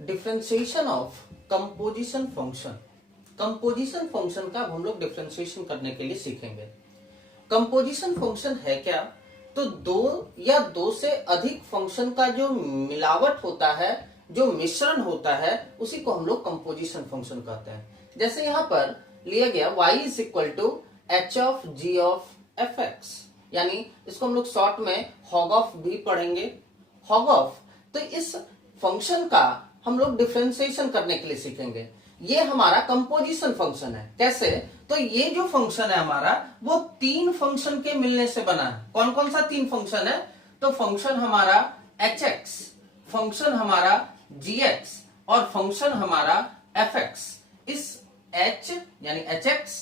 Differentiation of composition function. Composition function का हम लोग डिफरेंशिएशन करने के लिए सीखेंगे। कंपोजिशन फंक्शन है क्या? तो दो या दो से अधिक फंक्शन का जो मिलावट होता है, जो मिश्रण होता है, उसी को हम लोग कंपोजिशन फंक्शन कहते हैं। जैसे यहां पर लिया गया y is equal to h of g of f x, यानी इसको हम लोग शॉर्ट में हॉग ऑफ भी पढ़ेंगे, हॉग ऑफ। तो इस फंक्शन का हम लोग डिफरेंशिएशन करने के लिए सीखेंगे। ये हमारा कंपोजिशन फंक्शन है। कैसे? तो ये जो फंक्शन है हमारा, वो तीन फंक्शन के मिलने से बना है। कौन कौन सा तीन फंक्शन है? तो फंक्शन हमारा एच एक्स, फंक्शन हमारा जी एक्स और फंक्शन हमारा एफ एक्स। इस एच यानी h x,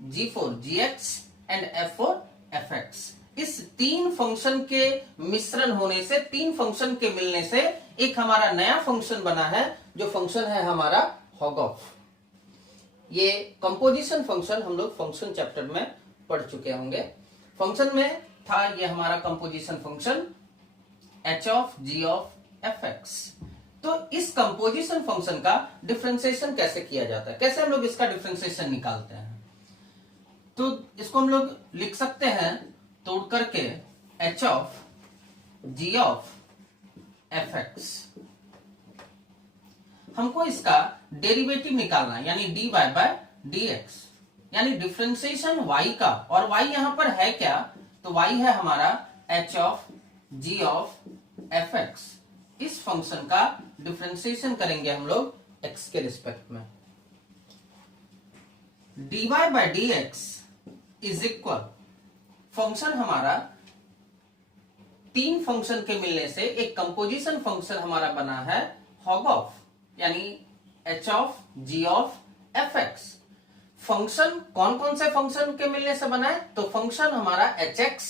g for g x and f for f x, इस तीन फंक्शन के मिश्रण होने से, तीन फंक्शन के मिलने से एक हमारा नया फंक्शन बना है, जो फंक्शन है हमारा हॉग ऑफ। ये कंपोजिशन फंक्शन हम लोग फंक्शन चैप्टर में पढ़ चुके होंगे। फंक्शन में था ये हमारा composition function h of g of f x. तो इस कंपोजिशन फंक्शन का डिफरेंशिएशन कैसे किया जाता है, कैसे हम लोग इसका डिफरेंशिएशन निकालते हैं? तो इसको हम लोग लिख सकते हैं तोड़ करके h of g of f x. हमको इसका डेरिवेटिव निकालना है, यानी dy बाय dx, यानी डिफरेंशिएशन y का। और y यहां पर है क्या? तो y है हमारा h of g of f x. इस फंक्शन का डिफरेंशिएशन करेंगे हम लोग x के रिस्पेक्ट में। dy by dx is equal, function हमारा तीन फंक्शन के मिलने से एक कंपोजिशन फंक्शन हमारा बना है हॉग ऑफ, यानी h of g of f x. Function कौन कौन से फंक्शन के मिलने से बना है? तो फंक्शन हमारा एच एक्स,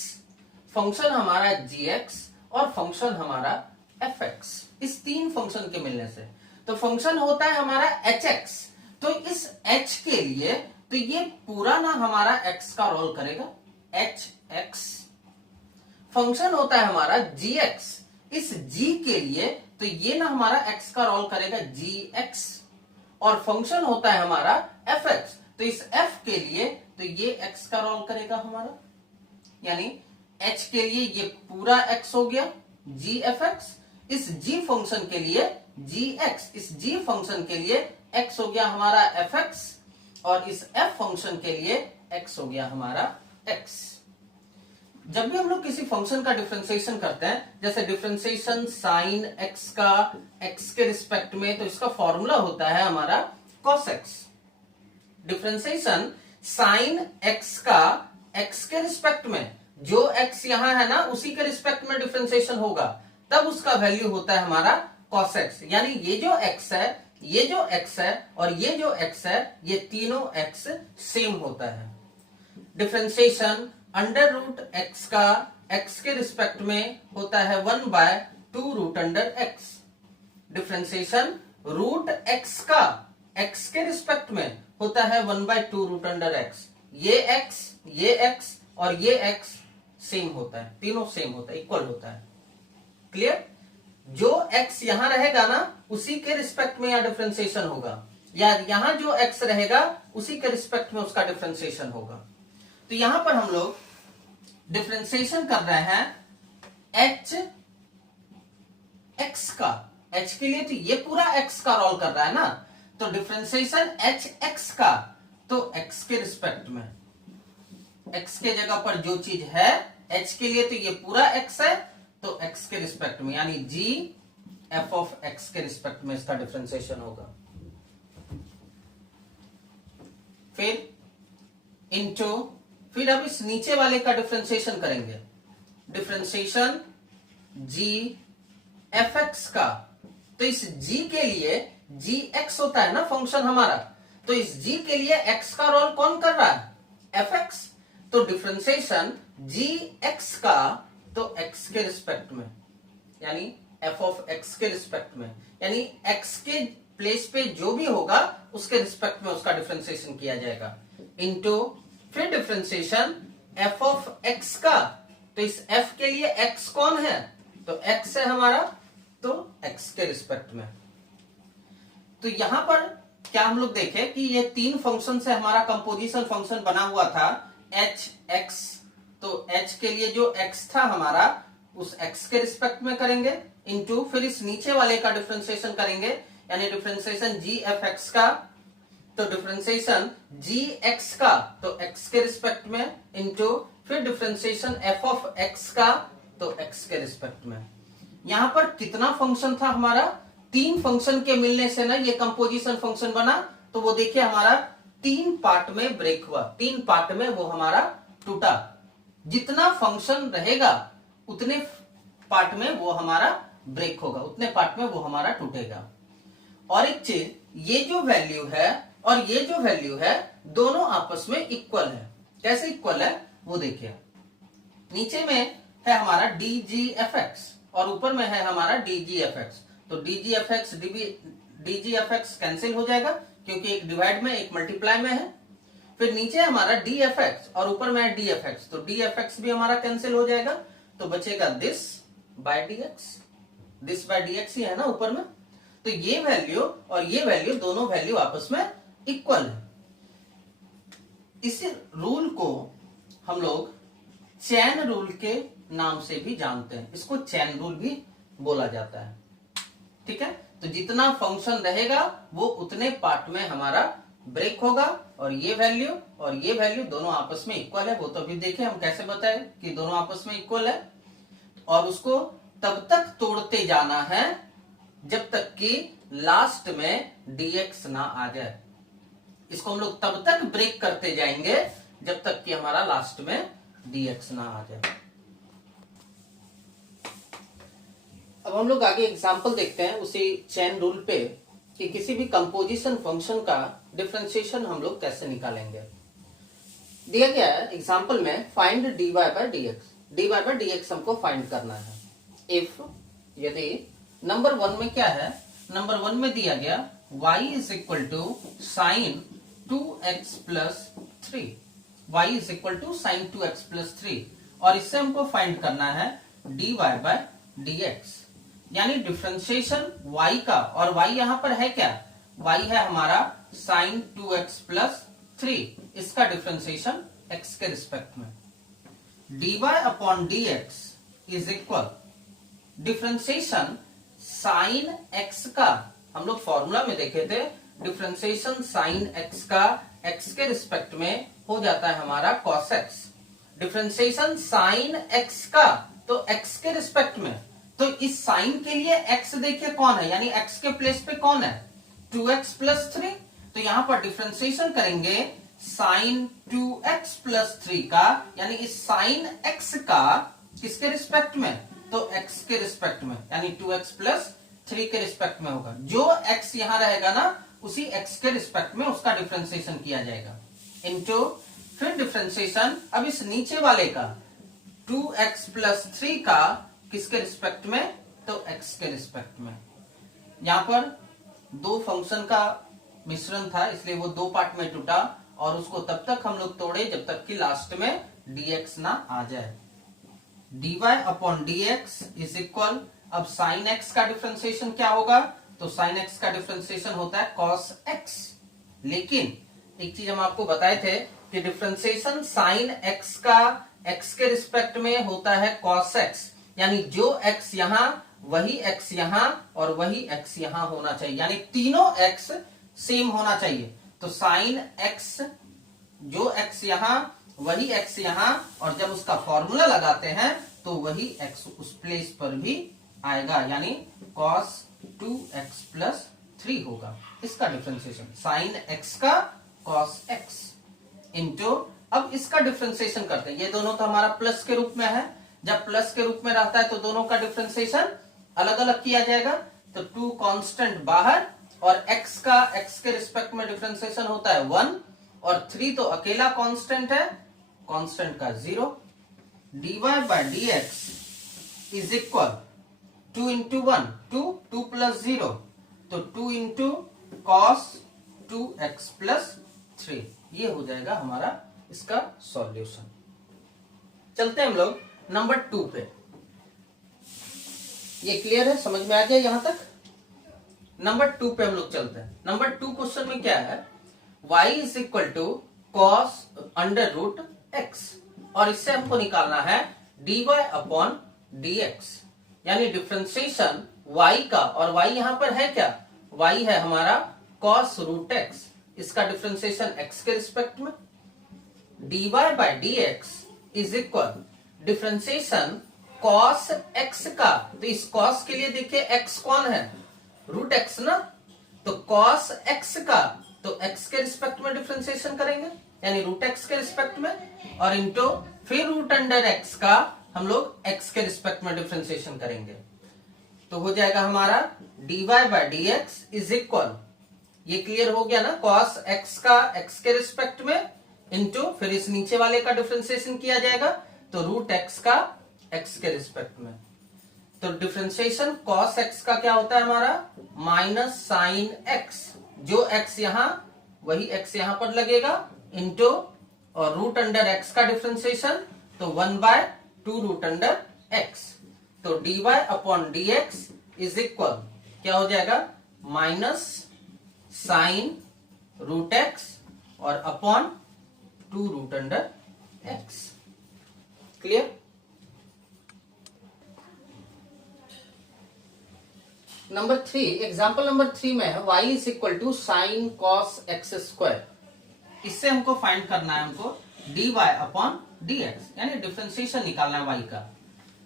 फंक्शन हमारा जी एक्स और फंक्शन हमारा एफ एक्स। इस तीन फंक्शन के मिलने से तो फंक्शन होता है हमारा एच एक्स। तो इस h के लिए तो ये पूरा ना हमारा x का रोल करेगा, एच एक्स। फंक्शन होता है हमारा जी एक्स, इस g के लिए तो ये ना हमारा x का रोल करेगा जी एक्स। और फंक्शन होता है हमारा एफ एक्स, तो इस f के लिए तो ये x का रोल करेगा हमारा, यानी h के लिए ये पूरा x हो गया जी एफ एक्स। इस g फंक्शन के लिए जी एक्स, इस g फंक्शन के लिए x हो गया हमारा एफ एक्स, और इस f फंक्शन के लिए x हो गया हमारा x। जब भी हम लोग किसी फंक्शन का डिफरेंशिएशन करते हैं, जैसे डिफरेंशिएशन साइन x का x के रिस्पेक्ट में, तो इसका फॉर्मूला होता है हमारा cos x। Differentiation sine x का x के रिस्पेक्ट में, जो x यहां है ना उसी के रिस्पेक्ट में डिफरेंशिएशन होगा, तब उसका वैल्यू होता है हमारा cos x। यानी ये जो x है, ये जो x है और ये जो x है, ये तीनों x सेम होता है। डिफरेंशिएशन अंडर रूट x का x के रिस्पेक्ट में होता है 1 by 2 root under x। Differentiation root x का x के रिस्पेक्ट में होता है 1 बाय 2 रूट अंडर x। ये x और ये x सेम होता है, तीनों सेम होता है, इक्वल होता है। क्लियर? जो x यहां रहेगा ना उसी के रिस्पेक्ट में यहां डिफरेंशिएशन होगा, या यहां जो x रहेगा उसी के रिस्पेक्ट में उसका डिफरेंशिएशन होगा। तो यहां पर हम लोग डिफरेंशिएशन कर रहे हैं h x का, h के लिए तो ये पूरा x का रोल कर रहा है ना, तो डिफरेंशिएशन h x का, तो x के रिस्पेक्ट में, x के जगह पर जो चीज है h के लिए तो ये पूरा x है, तो x के रिस्पेक्ट में, यानी g f ऑफ x के रिस्पेक्ट में इसका डिफरेंशिएशन होगा। फिर इनटू, फिर अब इस नीचे वाले का डिफरेंशिएशन करेंगे। डिफरेंशिएशन g एफ एक्स का, तो इस g के लिए g x होता है ना फंक्शन हमारा, तो इस g के लिए x का रोल कौन कर रहा है? F x. तो डिफरेंशिएशन g x का, तो x के रिस्पेक्ट में, यानी f ऑफ x के रिस्पेक्ट में, यानी x के प्लेस पे जो भी होगा उसके रिस्पेक्ट में उसका डिफरेंशिएशन किया जाएगा। इनटू फिर डिफरेंशिएशन f ऑफ x का, तो इस f के लिए x कौन है? तो x है हमारा, तो x के रिस्पेक्ट में। तो यहां पर क्या हम लोग देखें कि ये तीन फंक्शन से हमारा कंपोजिशन फंक्शन बना हुआ था एच एक्स। तो एच के लिए जो एक्स था हमारा उस एक्स के रिस्पेक्ट में करेंगे इनटू फिर इस नीचे वाले का डिफरेंशिएशन करेंगे यानी डिफरेंशिएशन जी एफ एक्स का, तो डिफरेंशिएशन जी एक्स का तो एक्स के रिस्पेक्ट में इनटू फिर डिफरेंशिएशन एफ ऑफ एक्स का तो एक्स के रिस्पेक्ट में। यहां पर कितना फंक्शन था हमारा, तीन फंक्शन के मिलने से ना ये कंपोजिशन फंक्शन बना। तो वो देखिए हमारा तीन पार्ट में ब्रेक हुआ, तीन पार्ट में वो हमारा टूटा। जितना फंक्शन रहेगा उतने पार्ट में वो हमारा ब्रेक होगा, उतने पार्ट में वो हमारा टूटेगा। और एक चीज, ये जो वैल्यू है और ये जो वैल्यू है दोनों आपस में इक्वल है। कैसे इक्वल है वो देखिए, नीचे में है हमारा डी जी एफ एक्स और ऊपर में है हमारा डी जी एफ एक्स। तो D G F x D G F x cancel हो जाएगा क्योंकि एक डिवाइड में एक मल्टीप्लाई में है। फिर नीचे हमारा डी एफ एक्स और ऊपर में है डी एफ एक्स, तो डी एफ एक्स भी हमारा कैंसिल हो जाएगा। तो बचेगा this by d x, this by d x ही है ना ऊपर में। तो ये वैल्यू और ये वैल्यू दोनों वैल्यू आपस में इक्वल है। इस रूल को हम लोग चैन रूल के नाम से भी जानते हैं, इसको चैन रूल भी बोला जाता है। ठीक है, तो जितना फंक्शन रहेगा वो उतने पार्ट में हमारा ब्रेक होगा और ये वैल्यू दोनों आपस में इक्वल है। वो तो अभी देखें हम कैसे बताए कि दोनों आपस में इक्वल है और उसको तब तक तोड़ते जाना है जब तक कि लास्ट में dx ना आ जाए। इसको हम लोग तब तक ब्रेक करते जाएंगे जब तक कि हमारा लास्ट में dx ना आ जाए। अब हम लोग आगे एग्जांपल देखते हैं उसी चेन रूल पे कि किसी भी कंपोजिशन फंक्शन का डिफरेंशिएशन हम लोग कैसे निकालेंगे। दिया गया है एग्जांपल में फाइंड dy बाय dx हमको फाइंड करना है। इफ यदि नंबर 1 में क्या है, नंबर 1 में दिया गया y is equal to sine 2x plus 3, y is equal to sine 2x plus 3 और इससे हमको फाइंड करना है dy बाय dx यानी डिफरेंशिएशन y का। और y यहां पर है क्या, y है हमारा साइन 2x प्लस 3, इसका डिफरेंशिएशन x के रिस्पेक्ट में। dy upon dx is equal differentiation sine x का, हम लोग फॉर्मूला में देखे थे डिफरेंशिएशन साइन x का x के रिस्पेक्ट में हो जाता है हमारा cos x। Differentiation sine x का तो x के रिस्पेक्ट में, तो इस साइन के लिए x देखिए कौन है, यानी x के प्लेस पे कौन है 2x प्लस 3। तो यहां पर डिफरेंशिएशन करेंगे साइन 2x प्लस 3 का, यानी इस साइन x का किसके रिस्पेक्ट में, तो x के रिस्पेक्ट में, यानी 2x प्लस 3 के रिस्पेक्ट में होगा। जो x यहां रहेगा ना उसी x के रिस्पेक्ट में उसका डिफरेंशिएशन किया जाएगा इनटू फिर डिफरेंशिएशन अब इस नीचे वाले का 2x प्लस 3 का किसके रिस्पेक्ट में, तो x के रिस्पेक्ट में। यहां पर दो फंक्शन का मिश्रण था इसलिए वो दो पार्ट में टूटा और उसको तब तक हम लोग तोड़े जब तक कि लास्ट में dx ना आ जाए। dy upon dx is equal, अब साइन x का डिफरेंशिएशन क्या होगा, तो साइन x का डिफरेंशिएशन होता है cos x। लेकिन एक चीज हम आपको बताए थे कि डिफरेंशिएशन साइन x का x के रिस्पेक्ट में होता है cos x, यानी जो x यहां वही x यहां और वही x यहां होना चाहिए, यानी तीनों x सेम होना चाहिए। तो साइन x जो x यहां वही x यहां और जब उसका फॉर्मूला लगाते हैं तो वही x उस प्लेस पर भी आएगा, यानी cos 2x प्लस 3 होगा इसका डिफरेंशिएशन साइन x का cos x इंटू अब इसका डिफरेंशिएशन करते हैं। ये दोनों तो हमारा प्लस के रूप में है, जब प्लस के रूप में रहता है तो दोनों का डिफरेंशिएशन अलग अलग किया जाएगा। तो 2 कांस्टेंट बाहर और x का x के रिस्पेक्ट में डिफरेंशिएशन होता है 1 और 3 तो अकेला कांस्टेंट है, कांस्टेंट का 0। dy by dx is equal 2 into 1 2 plus 0 तो 2 इंटू कॉस 2x प्लस 3, ये हो जाएगा हमारा इसका सॉल्यूशन। चलते हैं हम लोग नंबर 2 पे। ये क्लियर है, समझ में आ गया यहां तक। नंबर 2 पे हम लोग चलते हैं। नंबर 2 क्वेश्चन में क्या है, y is equal to cos under root x, और इससे हमको निकालना है dy अपॉन dx, यानी डिफ्रेंसिएशन y का, और y यहां पर है क्या, y है हमारा cos रूट x, इसका डिफ्रेंसिएशन x के रिस्पेक्ट में, dy by dx is equal differentiation cos x का, तो इस cos के लिए देखिए x कौन है, रूट x ना, तो cos x का तो x के रिस्पेक्ट में डिफ्रेंसिएशन करेंगे, यानी रूट x के रिस्पेक्ट में, और इंटू फिर रूट अंडर x का हम लोग x के रिस्पेक्ट में डिफ्रेंसिएशन करेंगे, तो हो जाएगा हमारा dy by dx is equal, ये क्लियर हो गया ना, cos x का x के रिस्पेक्ट में इंटू फिर इस नीचे वाले का डिफ्रेंसिएशन किया जाएगा, तो रूट x का x के रिस्पेक्ट में, तो डिफ्रेंसिएशन cos x का क्या होता है हमारा माइनस साइन x, जो x यहां वही x यहां पर लगेगा, इंटू और रूट अंडर x का डिफ्रेंसिएशन, तो 1/2 रूट अंडर x, तो dy upon dx is equal क्या हो जाएगा माइनस साइन रूट x और upon 2 root under x। Clear. Number 3, example number 3 में है y is equal to sine cos x square, इससे हमको फाइंड करना है हमको dy अपॉन dx, यानी डिफ्रेंसिएशन निकालना है y का,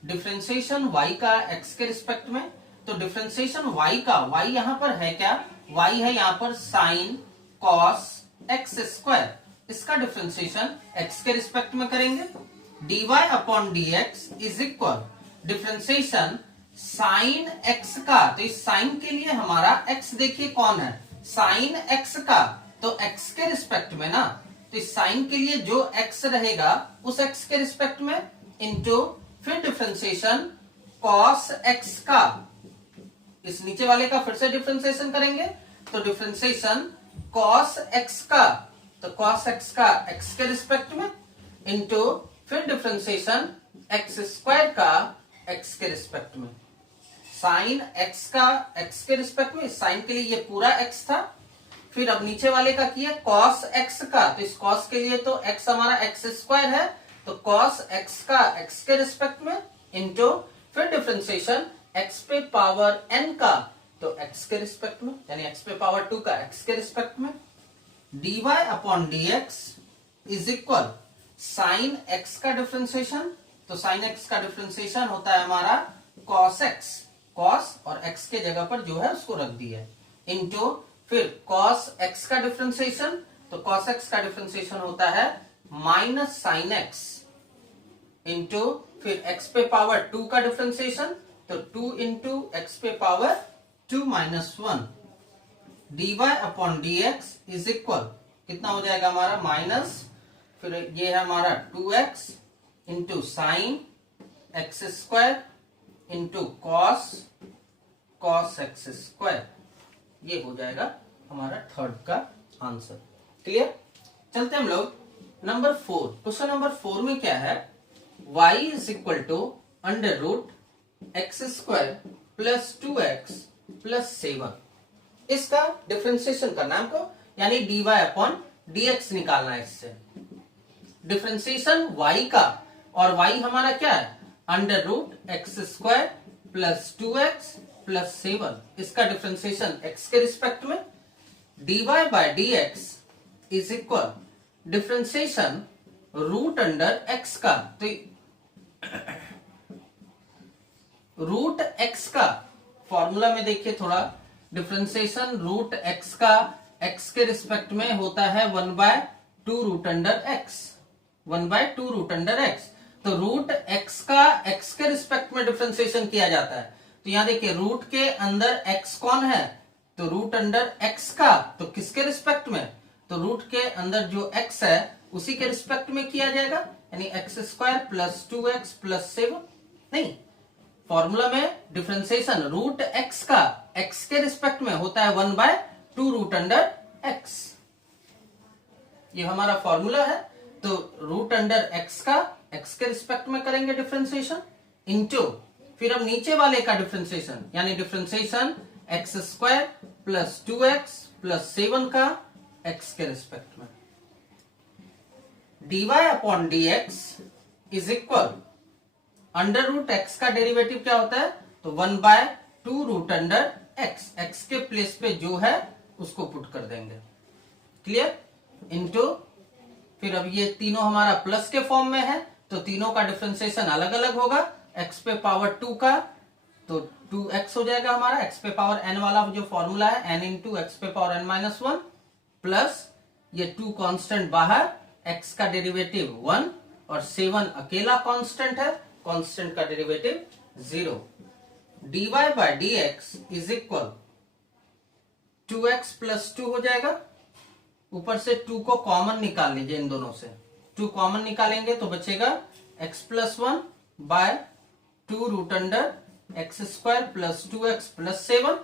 डिफ्रेंसिएशन y का x के रिस्पेक्ट में, तो डिफ्रेंसिएशन y का, y यहां पर है क्या, y है यहां पर साइन कॉस एक्स स्क्वायर, इसका डिफ्रेंसिएशन x के रिस्पेक्ट में करेंगे, dy upon dx is equal differentiation sine x का, तो इस साइन के लिए हमारा x देखिए कौन है, साइन x का, तो x के रिस्पेक्ट में ना, तो इस साइन के लिए जो x रहेगा उस x के रिस्पेक्ट में, इंटू फिर डिफ्रेंसिएशन cos x का, इस नीचे वाले का फिर से डिफ्रेंसिएशन करेंगे, तो डिफ्रेंसिएशन cos x का, तो cos x का x के रिस्पेक्ट में, इंटू फिर डिफ्रेंसिएशन x स्क्वायर का x के रिस्पेक्ट में, साइन x का x के रिस्पेक्ट में, साइन के लिए ये पूरा x था, फिर अब नीचे वाले का किया cos x का, तो इस cos के लिए तो x हमारा x स्क्वायर है, तो cos x का x के रिस्पेक्ट में, इंटू फिर डिफ्रेंसिएशन x पे पावर n का, तो x के रिस्पेक्ट में, यानी x पे पावर 2 का x के रिस्पेक्ट में, dy upon dx is equal sine x का डिफ्रेंसिएशन, तो साइन x का डिफ्रेंसिएशन होता है हमारा cos x, cos और x के जगह पर जो है उसको रख दिया, इंटू फिर cos x का डिफ्रेंसिएशन, तो cos x का डिफ्रेंसिएशन होता है माइनस साइन x, इंटू फिर x पे पावर 2 का डिफ्रेंसिएशन, तो 2 इंटू x पे power 2 minus 1, dy upon dx is equal कितना हो जाएगा हमारा माइनस, फिर ये है हमारा 2x into sine x square into cos x square, ये हो जाएगा हमारा थर्ड का आंसर। क्लियर। चलते हम लोग नंबर 4, क्वेश्चन नंबर 4 में क्या है, y is equal to under root x square plus 2x plus 7, इसका डिफ्रेंसिएशन करना है हमको, यानी dy अपॉन dx निकालना है इससे, डिफ्रेंसिएशन y का, और y हमारा क्या है under root x square plus 2x plus 7, इसका डिफ्रेंसिएशन x के रिस्पेक्ट में, dy by dx is equal differentiation root under x का, तो रूट x का फॉर्मूला में देखिए थोड़ा, डिफ्रेंसिएशन रूट x का x के रिस्पेक्ट में होता है 1/2 root under x, 1/2 root under x, तो रूट x का x के रिस्पेक्ट में डिफ्रेंसिएशन किया जाता है, तो यहां देखिए रूट के अंदर x कौन है, तो रूट अंडर x का, तो किसके रिस्पेक्ट में, तो रूट के अंदर जो x है उसी के रिस्पेक्ट में किया जाएगा, यानी x square plus 2x plus 7, नहीं, फॉर्मूला में डिफ्रेंसिएशन रूट x का x के रिस्पेक्ट में होता है 1/2 रूट अंडर x, ये हमारा फॉर्मूला है, तो रूट अंडर x का x के रिस्पेक्ट में करेंगे डिफ्रेंसिएशन, इंटू फिर हम नीचे वाले का डिफ्रेंसिएशन, यानी differentiation x square plus 2x plus 7 का x के रिस्पेक्ट में। dy upon dx is equal under root x का डेरिवेटिव क्या होता है, तो 1/2 रूट अंडर एक्स, एक्स के प्लेस पे जो है उसको पुट कर देंगे, क्लियर, इनटू फिर अब ये तीनों हमारा प्लस के फॉर्म में है तो तीनों का डिफरेंशिएशन अलग अलग होगा, x पे पावर 2 का तो 2x हो जाएगा हमारा, x पे पावर n वाला जो फॉर्मूला है n इंटू एक्स पे पावर n-1 प्लस ये 2 कांस्टेंट बाहर, x का डेरिवेटिव 1 और 7 अकेला कांस्टेंट है, कांस्टेंट का derivative 0। dy by dx is equal 2x plus 2 हो जाएगा, ऊपर से 2 को कॉमन निकाल लीजिए, इन दोनों से 2 कॉमन निकालेंगे तो बचेगा x plus 1 by 2 root under x square plus 2x plus 7,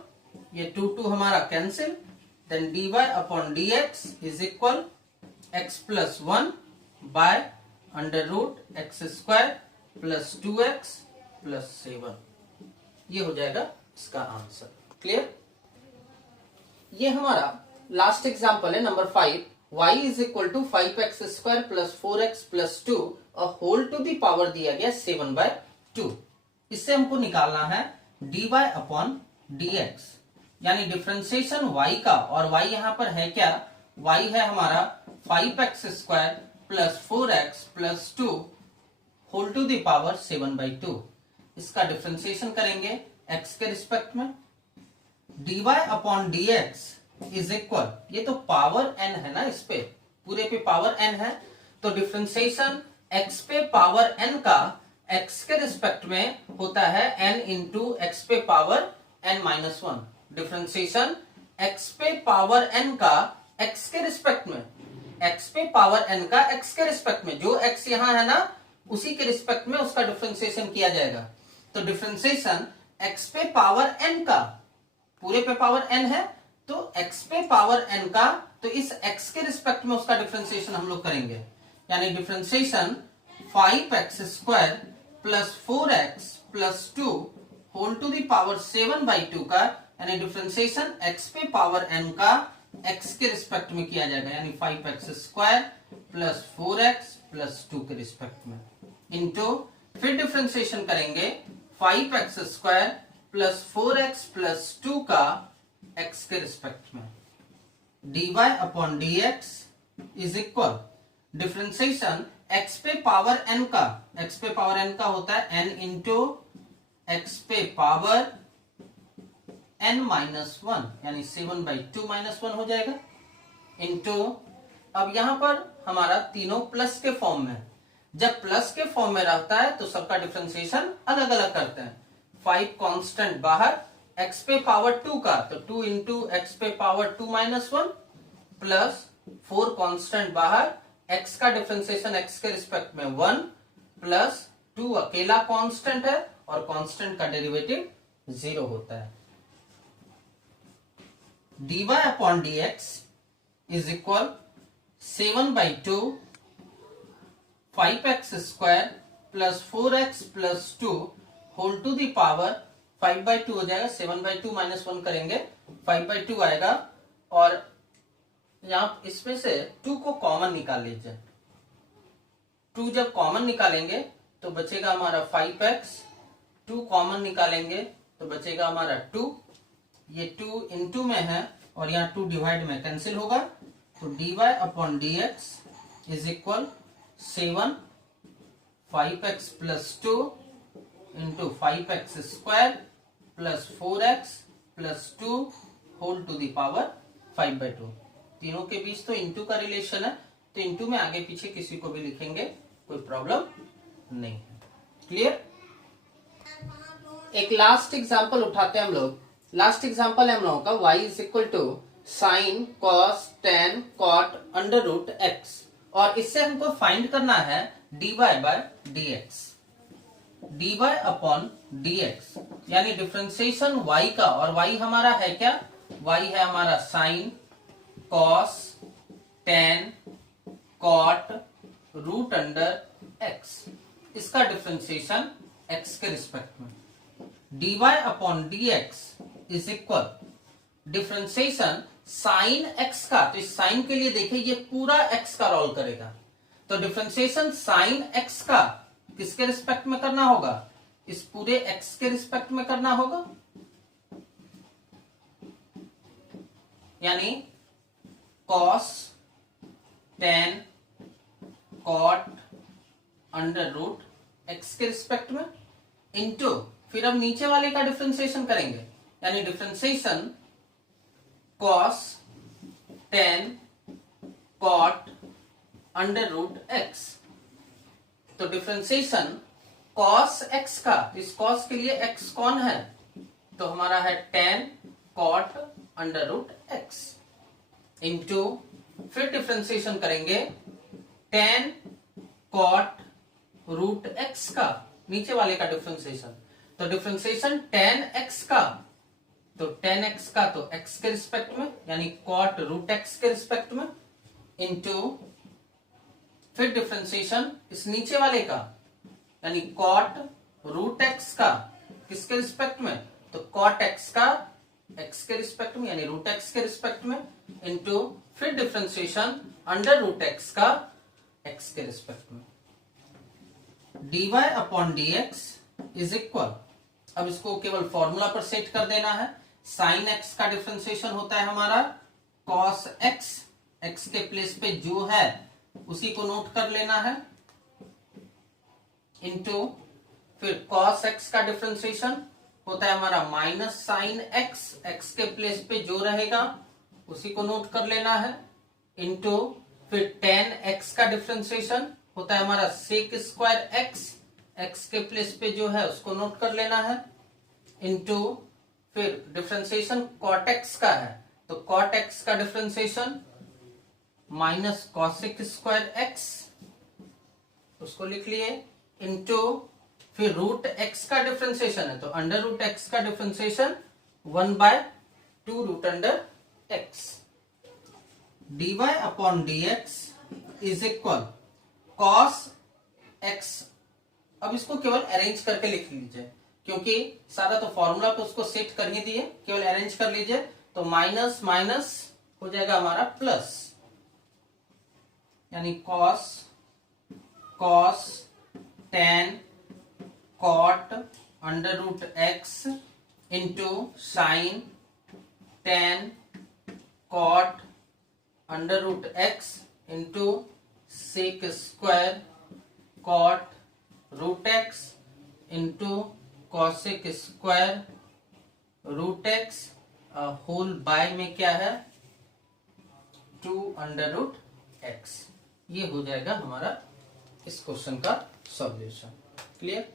ये 2 हमारा cancel, then dy upon dx is equal x plus 1 by under root x square plus 2x plus 7, ये हो जाएगा इसका आंसर, क्लियर। ये हमारा लास्ट एग्जांपल है number 5, y is equal to 5x square plus 4x plus 2 और whole to the power दिया गया 7/2। इससे हमको निकालना है dy अपॉन dx, यानी डिफरेंशिएशन y का, और y यहां पर है क्या, y है हमारा 5x square plus 4x plus 2 whole to the power 7/2। इसका डिफरेंशिएशन करेंगे x के रिस्पेक्ट में, dy upon dx is equal, ये तो पावर n है ना, इस पे पूरे पे पावर n है, तो डिफरेंशिएशन x पे पावर n का x के रिस्पेक्ट में होता है n इंटू एक्स पे पावर n-1। डिफरेंशिएशन x पे पावर n का x के रिस्पेक्ट में, x पे पावर n का x के रिस्पेक्ट में, जो x यहां है ना उसी के रिस्पेक्ट में उसका डिफरेंशिएशन किया जाएगा। तो डिफरेंशिएशन x पे पावर n का, पूरे पे पावर n है तो x पे पावर n का, तो इस x के रिस्पेक्ट में उसका डिफरेंशिएशन हम लोग करेंगे, यानी differentiation 5x square plus 4x plus 2 whole to the power 7/2 का, यानी डिफरेंशिएशन x पे पावर n का x के रिस्पेक्ट में किया जाएगा, यानी 5x square plus 4x plus 2 के रिस्पेक्ट में, इनटू फिर डिफरेंशिएशन करेंगे 5x square plus 4x plus 2 का x के रिस्पेक्ट में, dy upon dx is equal differentiation x पे पावर n का, x पे पावर n का होता है n इंटू एक्स पे पावर n-1, यानी 7/2 हो जाएगा, इंटू अब यहां पर हमारा तीनों प्लस के फॉर्म में, जब प्लस के फॉर्म में रहता है तो सबका डिफरेंशिएशन अलग अलग करते हैं, 5 कांस्टेंट बाहर, x पे पावर 2 का तो 2 इंटू एक्स पे पावर 2-1 प्लस 4 कांस्टेंट बाहर, x का डिफरेंशिएशन x के रिस्पेक्ट में 1 प्लस 2 अकेला कांस्टेंट है और कांस्टेंट का डेरिवेटिव 0 होता है। dy upon dx is equal 7/2 5x square plus 4x plus 2 whole to the power 5/2 हो जाएगा, 7/2 -1 करेंगे 5/2 आएगा, और यहां इसमें से 2 को कॉमन निकाल लीजिए, 2 जब कॉमन निकालेंगे तो बचेगा हमारा 5x, 2 कॉमन निकालेंगे तो बचेगा हमारा 2, ये 2 इंटू में है और यहाँ 2 डिवाइड में कैंसिल होगा, तो dy upon dx is equal 7 5x plus 2 into 5x square plus 4x plus 2 whole to the power 5/2। तीनों के बीच तो इंटू का रिलेशन है, तो इंटू में आगे पीछे किसी को भी लिखेंगे, कोई प्रॉब्लम नहीं है, क्लियर। एक लास्ट एग्जांपल उठाते हैं हम लोग, लास्ट एग्जांपल है हम लोगों का y is equal to sine cos tan cot under root x, और इससे हमको फाइंड करना है dy by dx, dy upon dx, यानी डिफरेंशिएशन y का, और y हमारा है क्या, y है हमारा sine cos tan cot root under x, इसका डिफरेंशिएशन x के रिस्पेक्ट में, dy upon dx is equal differentiation sine x का, तो इस साइन के लिए देखिए ये पूरा एक्स का रोल करेगा, तो डिफरेंशिएशन साइन एक्स का किसके रिस्पेक्ट में करना होगा, इस पूरे एक्स के रिस्पेक्ट में करना होगा, यानी cos tan cot under root x के रिस्पेक्ट में इंटू फिर अब नीचे वाले का डिफरेंशिएशन करेंगे, यानी differentiation cos tan cot under root x, तो डिफरेंशिएशन कॉस एक्स का, इस कॉस के लिए एक्स कौन है, तो हमारा है tan cot under root x into फिर डिफरेंशिएशन करेंगे टेन कॉट रूट एक्स का, नीचे वाले का डिफरेंशिएशन, तो डिफरेंशिएशन टेन एक्स का, तो टेन एक्स का तो एक्स के रिस्पेक्ट में यानी कॉट रूट एक्स के रिस्पेक्ट में इंटू फिर डिफरेंशिएशन इस नीचे वाले का यानी कॉट रूट एक्स का किसके रिस्पेक्ट में, तो कॉट एक्स का एक्स के रिस्पेक्ट में यानी रूट एक्स के रिस्पेक्ट में इंटू फिर डिफरेंशिएशन अंडर रूट एक्स का एक्स के रिस्पेक्ट में, dy upon dx is equal, अब इसको केवल फॉर्मूला पर सेट कर देना है, साइन एक्स का डिफरेंशिएशन होता है हमारा कॉस एक्स, एक्स के प्लेस पे जो है उसी को नोट कर लेना है इंटू फिर कॉस एक्स का डिफरेंशिएशन होता है हमारा माइनस साइन एक्स, एक्स के प्लेस पे जो रहेगा उसी को नोट कर लेना है इंटू फिर टेन एक्स का डिफरेंशिएशन होता है हमारा सेक स्क्वायर एक्स, एक्स के प्लेस पे जो है उसको नोट कर लेना है इंटू फिर डिफरेंशिएशन कॉट एक्स का है, तो कॉट एक्स का differentiation minus cosec square x उसको लिख लिए इंटू फिर रूट एक्स का डिफरेंशिएशन है तो अंडर रूट एक्स का differentiation 1/2 root under x, dy upon dx is equal cos x, अब इसको केवल अरेंज करके लिख लीजिए क्योंकि सारा तो फॉर्मूला पे उसको सेट कर ही दिए, केवल अरेंज कर लीजिए तो माइनस माइनस हो जाएगा हमारा प्लस, यानी cos tan cot under root x into sine tan cot under root x into sec square cot root x into cosec square root x whole by में क्या है 2 अंडर रूट एक्स, ये हो जाएगा हमारा इस क्वेश्चन का सॉल्यूशन। क्लियर।